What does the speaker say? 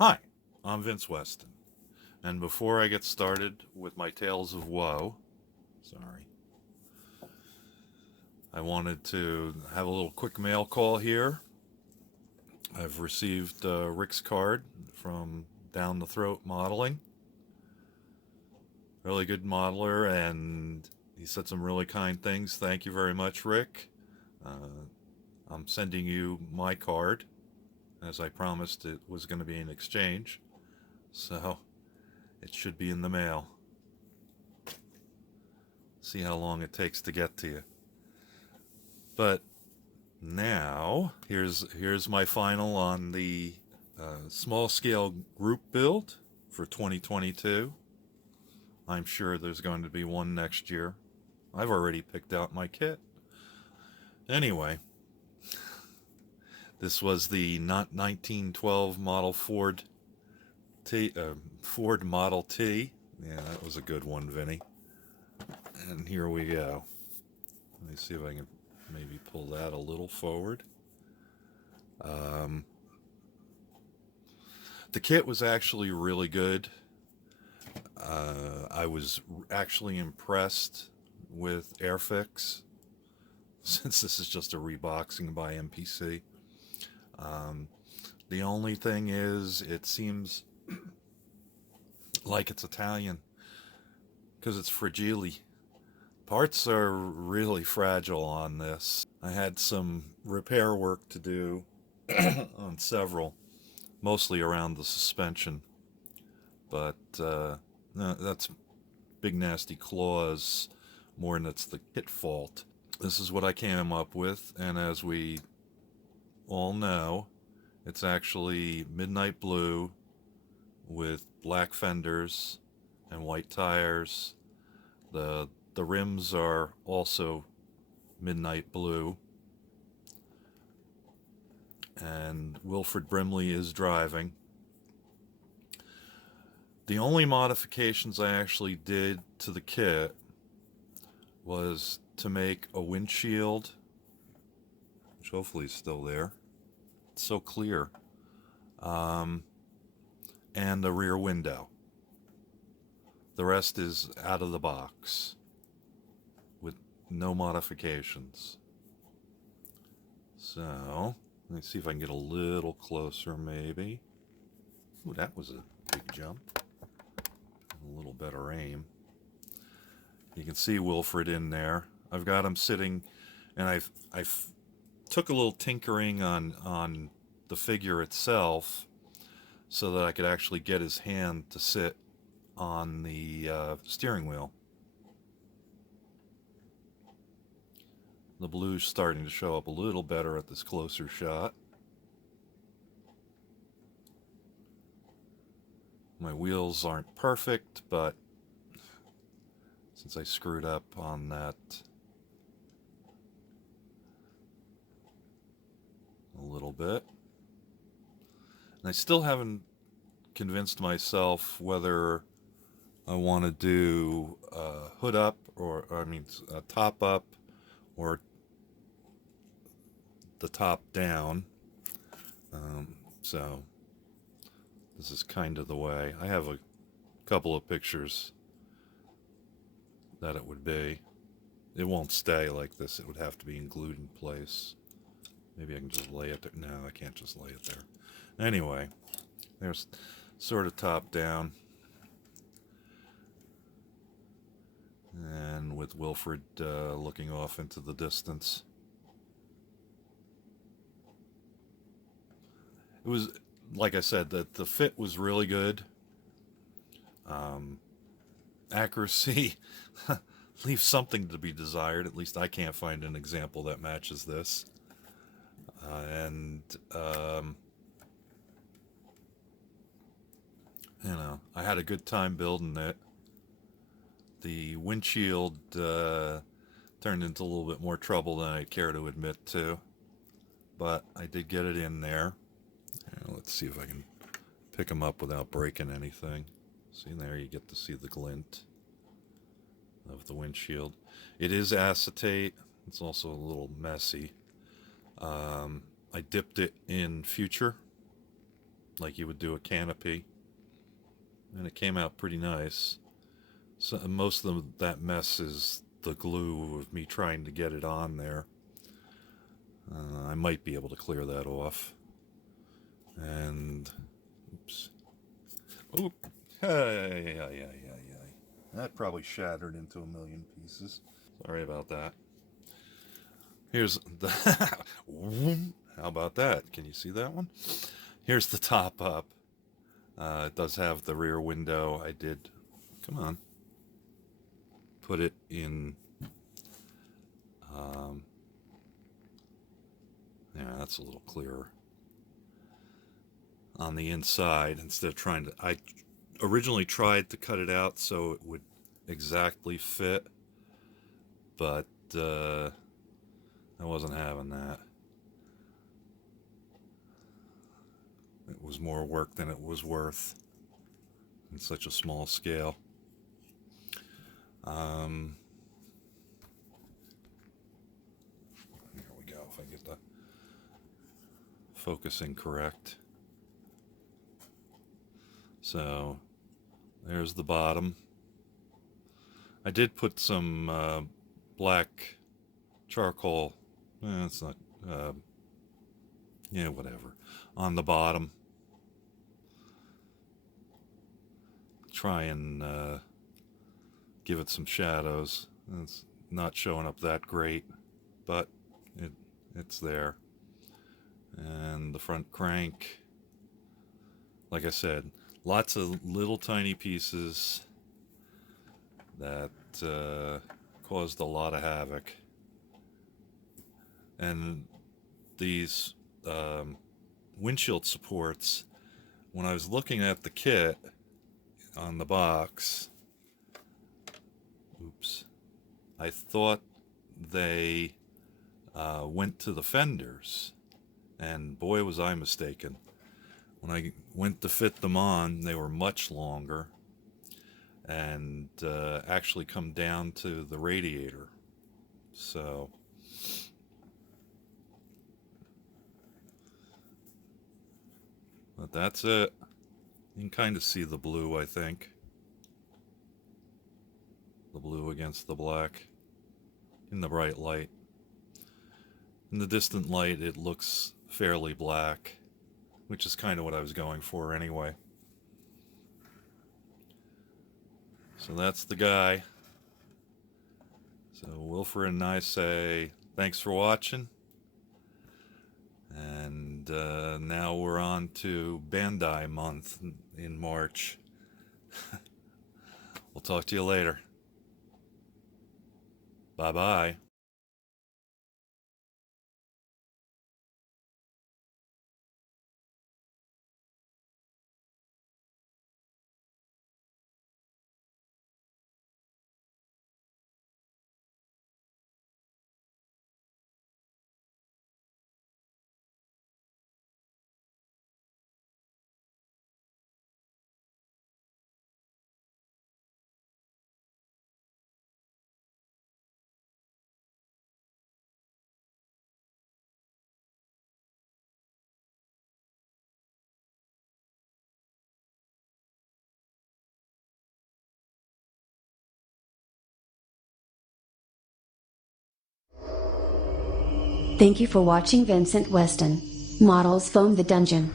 Hi, I'm Vince Weston, and before I get started with my tales of woe, sorry, I wanted to have a little quick mail call here. I've received Rick's card from Down the Throat Modeling. Really good modeler, and he said some really kind things. Thank you very much, Rick. Uh, I'm sending you my card, as I promised it was going to be an exchange, so it should be in the mail. See how long it takes to get to you. But now, here's my final on the small scale group build for 2022. I'm sure there's going to be one next year. I've already picked out my kit. Anyway, this was the not 1912 Model Ford Model T. Yeah, that was a good one, Vinny. And here we go. Let me see if I can maybe pull that a little forward. Um, the kit was actually really good. I was actually impressed with Airfix, since this is just a reboxing by MPC. Um, the only thing is, it seems like it's Italian because it's fragile. Parts are really fragile on this. I had some repair work to do on several, mostly around the suspension. But no, that's big nasty claws more than it's the kit fault. This is what I came up with, and as we all know, it's actually midnight blue with black fenders and white tires. The rims are also midnight blue, and Wilfred Brimley is driving. The only modifications I actually did to the kit was to make a windshield, which hopefully is still there. It's so clear. Um, and a rear window. The rest is out of the box with no modifications. So, let me see if I can get a little closer, maybe. Ooh, that was a big jump. A little better aim. You can see Wilfred in there. I've got him sitting, and I've took a little tinkering on the figure itself so that I could actually get his hand to sit on the steering wheel. The blue's starting to show up a little better at this closer shot. My wheels aren't perfect, but since I screwed up on that a little bit, and I still haven't convinced myself whether I want to do hood up, or I mean top up, or the top down. So this is kind of the way. I have a couple of pictures that it would be. It won't stay like this. It would have to be glued in place. Maybe I can just lay it there. No, I can't just lay it there. Anyway, there's sort of top down. And with Wilfred looking off into the distance. It was, like I said, that the fit was really good. Accuracy leaves something to be desired. At least I can't find an example that matches this. And I had a good time building it. The windshield turned into a little bit more trouble than I care to admit to, but I did get it in there. Let's see if I can pick them up without breaking anything. See, there you get to see the glint of the windshield. It is acetate. It's also a little messy. I dipped it in Future, like you would do a canopy, and it came out pretty nice. So most of that mess is the glue of me trying to get it on there. I might be able to clear that off. And oops. Oop. Hey, hey, hey, hey. That probably shattered into a million pieces. Sorry about that. Here's the how about that? Can you see that one? Here's the top up. It does have the rear window. I did, come on, put it in, yeah, that's a little clearer. On the inside, instead of trying to, I originally tried to cut it out so it would exactly fit, but I wasn't having that. It was more work than it was worth in such a small scale. Here we go, if I get the focusing correct. So there's the bottom. I did put some black charcoal, it's not, yeah, whatever, on the bottom. Try and give it some shadows. It's not showing up that great, but it's there. And the front crank, like I said, lots of little tiny pieces that caused a lot of havoc. And these windshield supports, when I was looking at the kit on the box, oops, I thought they went to the fenders, and boy was I mistaken. When I went to fit them on, they were much longer and actually come down to the radiator. So but that's it. You can kind of see the blue, I think. The blue against the black in the bright light. In the distant light, it looks fairly black, which is kind of what I was going for anyway. So that's the guy. So Wilfred and I say thanks for watching. And now we're on to Bandai month in March. We'll talk to you later. Bye-bye. Thank you for watching Vincent Weston Models Foam the Dungeon.